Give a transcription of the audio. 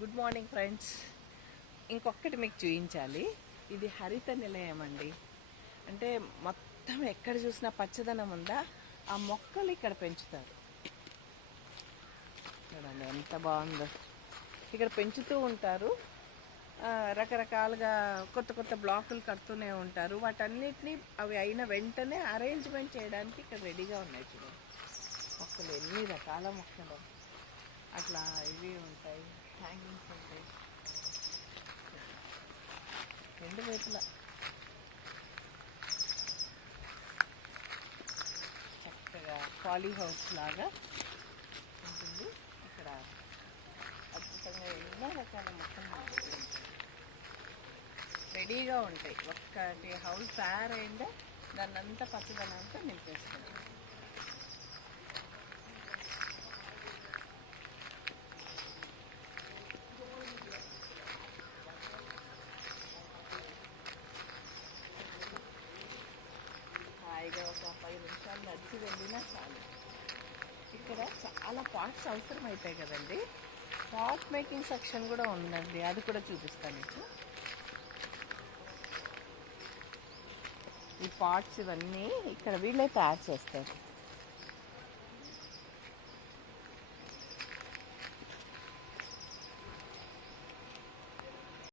Good morning friends. ఇంకొకటి మీకు చూపించాలి. ఇది హరిత నిలయం అండి. అంటే మొత్తం ఎక్కడ చూసినా పచ్చదనం ఉందా, ఆ మొక్కలు ఇక్కడ పెంచుతారు. చూడండి ఎంత బాగుందో. ఇక్కడ పెంచుతూ ఉంటారు. రకరకాలుగా కొత్త కొత్త బ్లాకులు కడుతూనే ఉంటారు. వాటన్నిటినీ అవి అయిన వెంటనే అరేంజ్మెంట్ చేయడానికి ఇక్కడ రెడీగా ఉన్నాయి. చూడండి మొక్కలు, ఎన్ని రకాల మొక్కలు. అట్లా ఇవి ఉంటాయి, హ్యాంగింగ్స్ ఉంటాయి రెండు వైపులా. చక్కగా పాలీ హౌస్ లాగా ఉంటుంది. ఇక్కడ అద్భుతంగా ఎన్నో రకాల మొక్కలు రెడీగా ఉంటాయి. ఒక్కటి హౌస్ తయారైందో దాన్ని అంతా పచ్చదనంతా నింపేస్తుంది. హాయిగా ఒక 10 నిమిషాలు నడిచి వెళ్ళినా చాలు. ఇక్కడ చాలా పార్ట్స్ అవసరం అవుతాయి కదండి. పాట్ మేకింగ్ సెక్షన్ కూడా ఉందండి, అది కూడా చూపిస్తాను మీకు. ఈ పార్ట్స్ ఇవన్నీ ఇక్కడ వీళ్ళే తయారు చేస్తారు.